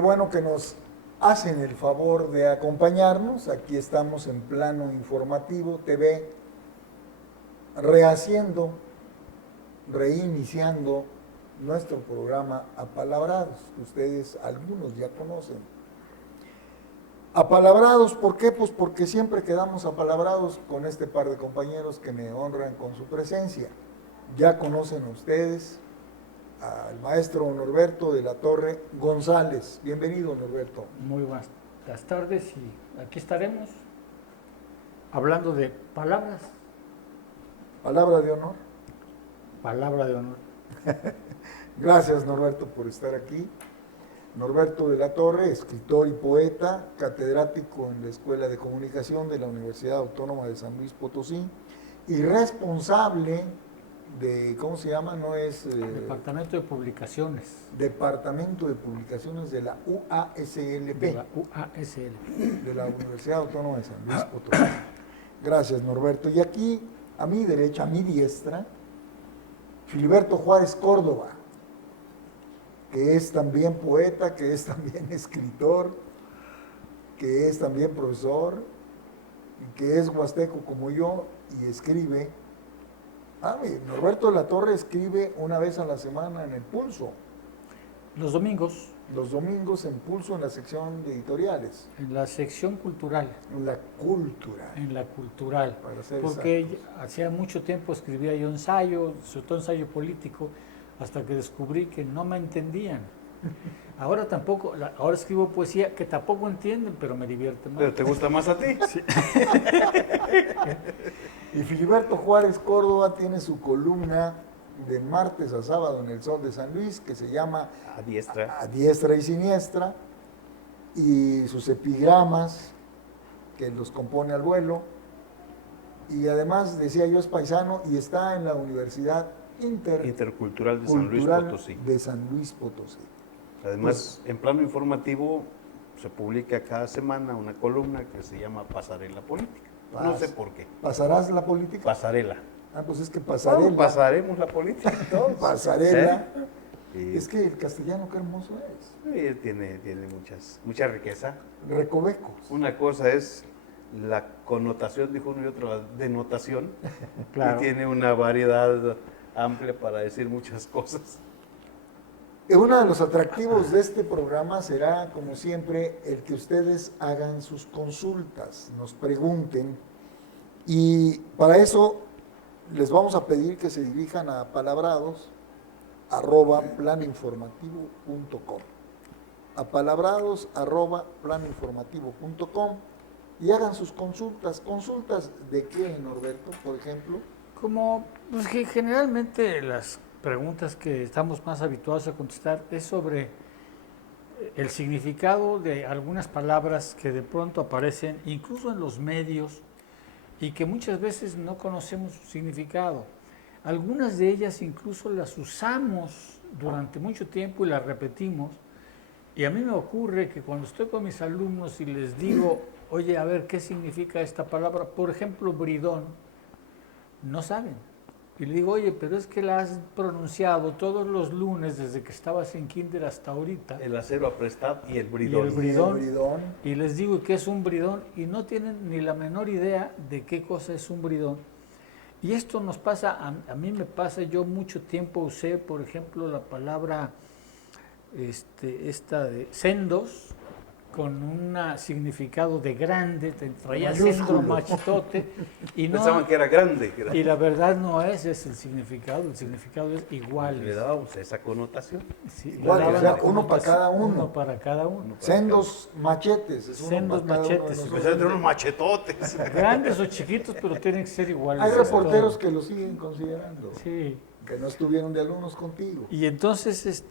bueno que nos hacen el favor de acompañarnos. Aquí estamos en Plano Informativo TV, rehaciendo, reiniciando nuestro programa Apalabrados, que ustedes algunos ya conocen. Apalabrados, ¿por qué? Pues porque siempre quedamos apalabrados con este par de compañeros que me honran con su presencia. Ya conocen ustedes al maestro Norberto de la Torre González. Bienvenido, Norberto. Muy buenas tardes y aquí estaremos hablando de palabras. Palabra de honor. Palabra de honor. Gracias, Norberto, por estar aquí. Norberto de la Torre, escritor y poeta, catedrático en la Escuela de Comunicación de la Universidad Autónoma de San Luis Potosí y responsable de, ¿cómo se llama? No es... Departamento de Publicaciones. Departamento de Publicaciones de la UASLP. De la UASLP. De la Universidad Autónoma de San Luis Potosí. Gracias, Norberto. Y aquí, a mi derecha, a mi diestra, Filiberto Juárez Córdoba, que es también poeta, que es también escritor, que es también profesor, que es huasteco como yo y escribe. Norberto de la Torre escribe una vez a la semana en El Pulso. Los domingos. Los domingos en Pulso, en la sección de editoriales. En la sección cultural. En la cultural. En la cultural. Para ser porque exactos. hacía mucho tiempo escribía yo ensayo, sobre todo ensayo político, hasta que descubrí que no me entendían. Ahora tampoco, ahora escribo poesía que tampoco entienden, pero me divierte más. ¿Pero te gusta más a ti? Sí. Y Filiberto Juárez Córdoba tiene su columna de martes a sábado en El Sol de San Luis, que se llama A diestra. A diestra y siniestra, y sus epigramas, que los compone al vuelo, y además, decía yo, es paisano y está en la Universidad Intercultural de San Luis Potosí. De San Luis Potosí. Además, en Plano Informativo se publica cada semana una columna que se llama Pasarela Política. No sé por qué. ¿Pasarás la política? Pasarela. Pues es que pasarela. Bueno, pasaremos la política todos. Pasarela. ¿Sí? Es que el castellano qué hermoso es. Sí, tiene mucha riqueza. Recovecos. Una cosa es la connotación, dijo uno, y otra la denotación. Claro. Y tiene una variedad amplia para decir muchas cosas. Uno de los atractivos de este programa será, como siempre, el que ustedes hagan sus consultas, nos pregunten, y para eso les vamos a pedir que se dirijan a apalabrados@planinformativo.com, apalabrados@planinformativo.com, y hagan sus consultas. ¿Consultas de qué, Norberto, por ejemplo? Como pues, que generalmente las preguntas que estamos más habituados a contestar es sobre el significado de algunas palabras que de pronto aparecen incluso en los medios y que muchas veces no conocemos su significado. Algunas de ellas incluso las usamos durante mucho tiempo y las repetimos, y a mí me ocurre que cuando estoy con mis alumnos y les digo, oye, a ver, ¿qué significa esta palabra? Por ejemplo, bridón, no saben. Y le digo, oye, pero es que la has pronunciado todos los lunes desde que estabas en kinder hasta ahorita. El acero aprestado y el bridón. Y el bridón. Y les digo, ¿qué es un bridón? Y no tienen ni la menor idea de qué cosa es un bridón. Y esto nos pasa, a mí me pasa, yo mucho tiempo usé, por ejemplo, la palabra esta de sendos, con un significado de grande, traía centro machitote, y no, pensaban que era grande. Y la verdad no es ese el significado es igual. Le dábamos esa connotación. Sí, igual, o sea, uno para cada uno. Uno para cada uno. Sendos machetes. Sendos machetes. Empezaron a tener unos machetotes. Grandes o chiquitos, pero tienen que ser iguales. Hay reporteros que lo siguen considerando. Sí. Que no estuvieron de alumnos contigo. Y entonces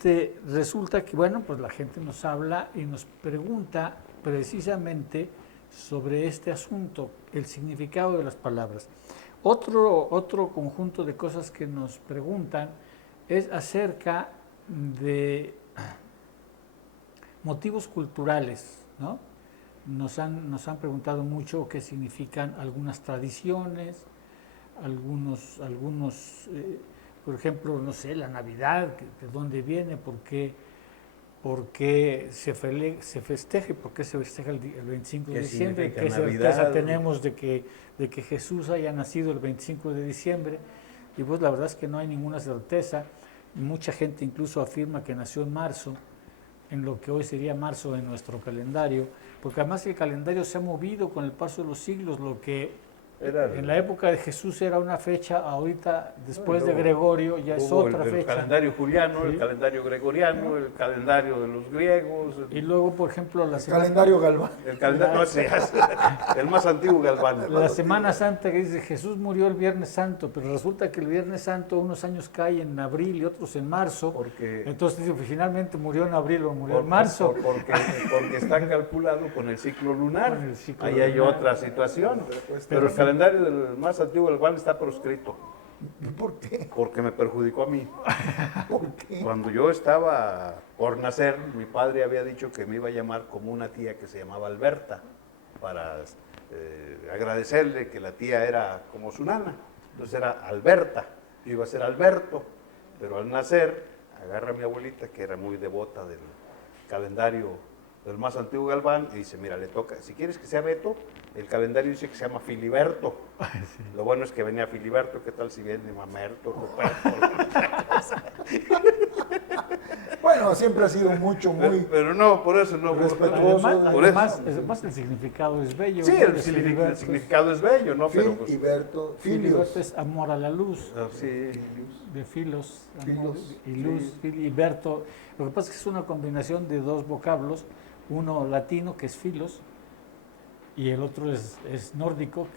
resulta que, bueno, pues la gente nos habla y nos pregunta precisamente sobre este asunto, el significado de las palabras. Otro conjunto de cosas que nos preguntan es acerca de motivos culturales, ¿no? Nos han preguntado mucho qué significan algunas tradiciones, algunos por ejemplo, no sé, la Navidad, de dónde viene, por qué por qué se festeja, por qué se festeja el 25 de ¿Qué diciembre, significa qué Navidad? certeza tenemos de que Jesús haya nacido el 25 de diciembre. Y pues la verdad es que no hay ninguna certeza. Mucha gente incluso afirma que nació en marzo, en lo que hoy sería marzo en nuestro calendario, porque además el calendario se ha movido con el paso de los siglos, lo que en la época de Jesús era una fecha, ahorita después de Gregorio ya es otra el fecha. calendario juliano, Sí. el calendario gregoriano, el calendario de los griegos. Y luego, por ejemplo, El calendario Galván. El calendario, no, sí, el más antiguo Galván. la Semana Santa que dice Jesús murió el Viernes Santo, pero resulta que el Viernes Santo unos años cae en abril y otros en marzo. Porque, Entonces dice, finalmente murió en abril o murió en marzo. porque está calculado con el ciclo lunar. Con el ciclo Ahí hay lunar. otra situación. Pero el calendario del más antiguo Galván está proscrito. ¿Por qué? Porque me perjudicó a mí. ¿Por qué? Cuando yo estaba por nacer, mi padre había dicho que me iba a llamar como una tía que se llamaba Alberta, para agradecerle que la tía era como su nana. Entonces era Alberta, yo iba a ser Alberto, pero al nacer agarra a mi abuelita, que era muy devota del calendario del más antiguo Galván, y dice, mira, le toca, si quieres que sea Beto, el calendario dice que se llama Filiberto. Sí. Lo bueno es que venía Filiberto, ¿qué tal si viene Mamerto, Ruperto? Bueno, siempre ha sido mucho, muy... Pero no, por eso no. respetuoso. Además, Por eso. además el significado es bello. Sí, ¿no? el significado es bello, ¿no? Pero pues, Filiberto, Filiberto Filios. es amor a la luz, sí. de filos, amor Filos, y luz, sí. Filiberto. Lo que pasa es que es una combinación de dos vocablos, uno latino que es filos y el otro es nórdico,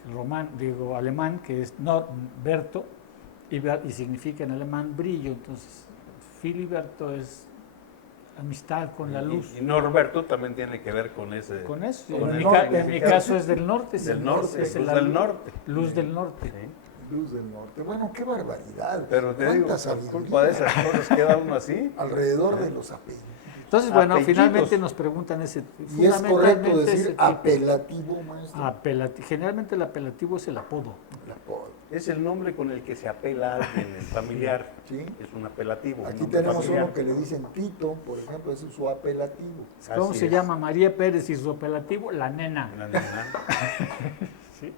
alemán, que es Berto y significa en alemán brillo. Entonces, Filiberto es amistad con la luz. Y Norberto también tiene que ver con ese. Con eso. con En el mi caso es del norte. es Del el norte, es luz la del norte. Luz del norte. Sí. Luz del Norte. Bueno, qué barbaridad. Pero te digo, ¿Cuánta por sabiduría culpa de esas cosas queda uno así. alrededor de los apellidos. Entonces, bueno, Apellidos. finalmente nos preguntan ese. Y es correcto fundamentalmente ese decir tipo. apelativo, maestro. Generalmente el apelativo es el apodo. El apodo. Es el nombre con el que se apela a alguien familiar. Sí. Es un apelativo. un Aquí nombre tenemos familiar. uno que le dicen Tito, por ejemplo, ese es su apelativo. ¿Cómo Así se es. llama? María Pérez y su apelativo, la nena. La nena. Sí.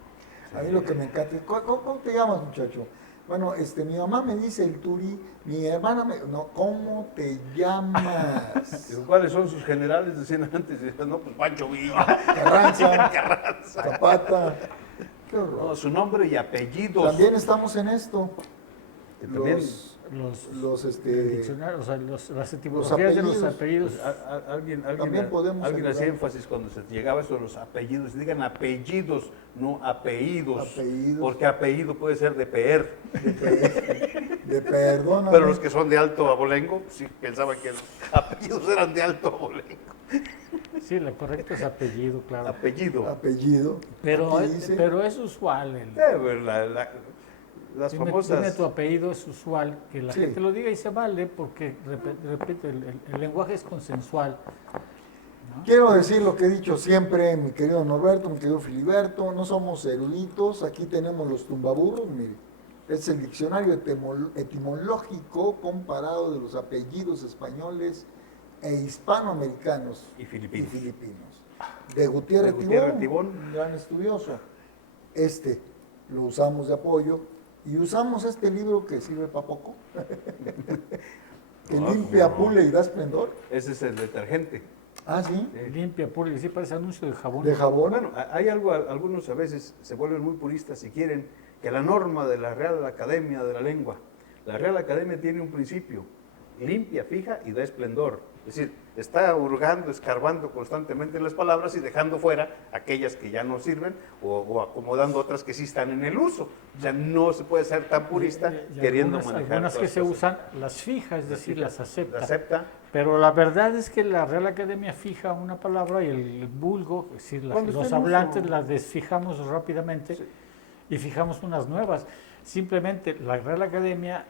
A mí lo que me encanta es, ¿cómo te llamas, muchacho? Bueno, mi mamá me dice el Turi, mi hermana me... No, ¿cómo te llamas? Digo, ¿cuáles son sus generales? Decían antes, decían, no, pues Pancho Villa. Carranza, Zapata. Qué horror. No, su nombre y apellidos. También estamos en esto. Que también- Los El diccionario, o sea, las etimologías de los apellidos. Alguien También podemos hacía ayudar. énfasis cuando se llegaba eso de los apellidos. Digan apellidos, no apellidos. Apellidos. Porque apellido puede ser de peer. de perdóname. Pero los que son de alto abolengo, sí pensaban que los apellidos eran de alto abolengo. Sí, lo correcto es apellido, claro. Apellido. Apellido. Pero, Aquí dice, pero es usual. Pues, las Dime famosas. tu apellido, es usual que la Sí. gente lo diga y se vale porque, repito, el lenguaje es consensual. ¿no? Quiero decir lo que he dicho siempre, mi querido Norberto, mi querido Filiberto, no somos eruditos, aquí tenemos los tumbaburros, mire, es el diccionario etimológico comparado de los apellidos españoles e hispanoamericanos Y filipinos. De Gutiérrez, De Gutiérrez Tibón, un gran estudioso. Lo usamos de apoyo y usamos este libro que sirve para poco, que Ah, limpia, cómo no. pule y da esplendor. Ese es el detergente. Ah, sí, Limpia, pura, y sí parece anuncio de jabón. de jabón. Bueno, hay algo, algunos a veces se vuelven muy puristas y quieren que la norma de la Real Academia de la Lengua, la Real Academia tiene un principio, limpia, fija y da esplendor. Es decir, está hurgando, escarbando constantemente las palabras y dejando fuera aquellas que ya no sirven o acomodando otras que sí están en el uso. O sea, no se puede ser tan purista Y queriendo algunas, manejar algunas que todas se cosas. usan, las fija, es decir, las acepta. La acepta. Pero la verdad es que la Real Academia fija una palabra y el vulgo, es decir, Cuando los está en hablantes uso. las desfijamos rápidamente Sí. y fijamos unas nuevas. Simplemente la Real Academia,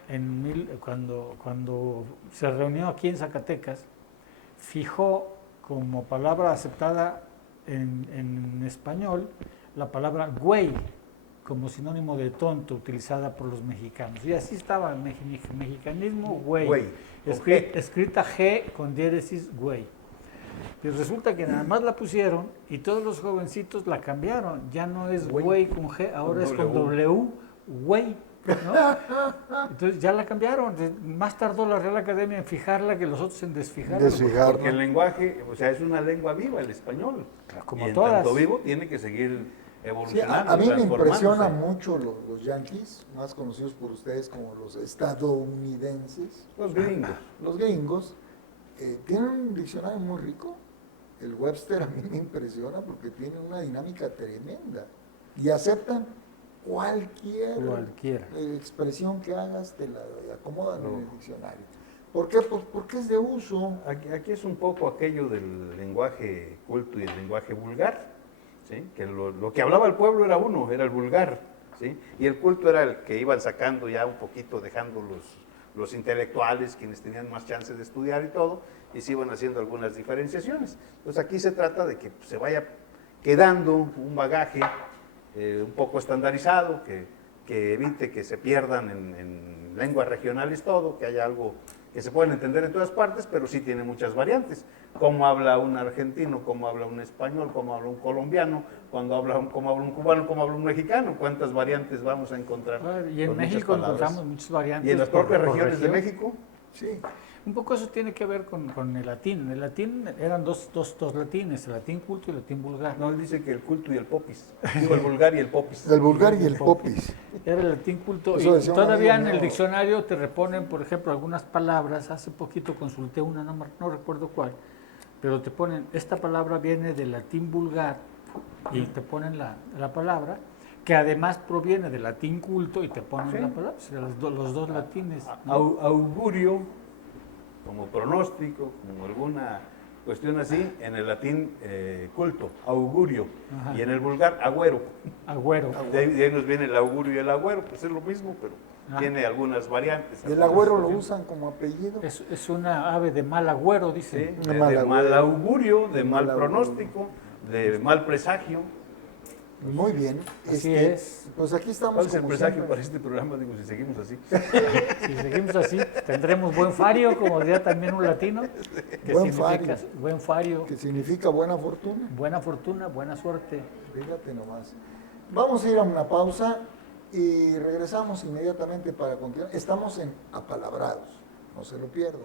cuando se reunió aquí en Zacatecas, fijó como palabra aceptada en español la palabra güey. como sinónimo de tonto utilizada por los mexicanos. Y así estaba el mexicanismo, güey. Güey, con G. Escrita G con diéresis, güey. Y resulta que nada más la pusieron y todos los jovencitos la cambiaron. Ya no es güey con G, ahora es con W, güey. ¿No? Entonces ya la cambiaron. Más tardó la Real Academia en fijarla que los otros en desfijarla. Porque el lenguaje, o sea, es una lengua viva, el español. Como y en todas. tanto vivo tiene que seguir Sí, evolucionando. a mí me transformándose. impresionan mucho los yanquis, más conocidos por ustedes como los estadounidenses. Los gringos. Los gringos tienen un diccionario muy rico. El Webster a mí me impresiona porque tiene una dinámica tremenda. Y aceptan cualquier Cualquiera. expresión que hagas, te la acomodan en el diccionario. ¿Por qué? Pues porque es de uso. Aquí es un poco aquello del lenguaje culto y el lenguaje vulgar, ¿sí? Que lo que hablaba el pueblo era uno, era el vulgar, ¿sí? Y el culto era el que iban sacando ya un poquito, dejando los intelectuales, quienes tenían más chance de estudiar y todo, y se iban haciendo algunas diferenciaciones. Entonces aquí se trata de que se vaya quedando un bagaje un poco estandarizado, que evite que se pierdan en lenguas regionales todo, que haya algo que se pueden entender en todas partes, pero sí tiene muchas variantes. Cómo habla un argentino, cómo habla un español, cómo habla un colombiano, cómo habla un cubano, cómo habla un mexicano, cuántas variantes vamos a encontrar. Y en con muchas México palabras. encontramos muchas variantes. Y en las por- propias por regiones de región. México, Sí. Un poco eso tiene que ver con el latín. En el latín eran dos latines, el latín culto y el latín vulgar. no, él dice que el culto y el popis. Digo, el vulgar y el popis. El vulgar y el popis. Era el latín culto. Eso Y decía un todavía en amigo el mío. diccionario te reponen, por ejemplo, algunas palabras. Hace poquito consulté una, no recuerdo cuál, pero te ponen, esta palabra viene del latín vulgar y te ponen la palabra, que además proviene del latín culto y te ponen Sí. la palabra, o sea, los dos latines. ¿no? Augurio, como pronóstico, como alguna cuestión así, en el latín culto, augurio, Ajá. y en el vulgar, agüero. Agüero. De ahí nos viene el augurio y el agüero, pues es lo mismo, pero Ah. tiene algunas variantes. El agüero lo usan como apellido. Es una ave de mal agüero, Sí, dice. de mal mal agüero. augurio, de De mal mal pronóstico, de mal presagio. Muy bien. Así es. Pues aquí estamos ¿Cuál es el como presagio siempre. para este programa? Digo, si seguimos así. Si seguimos así, tendremos buen fario, como diría también un latino. Que Buen significa fario. buen fario, Que significa buena fortuna. buena fortuna, buena suerte. Fíjate nomás. Vamos a ir a una pausa y regresamos inmediatamente para continuar. Estamos en Apalabrados. No se lo pierdan.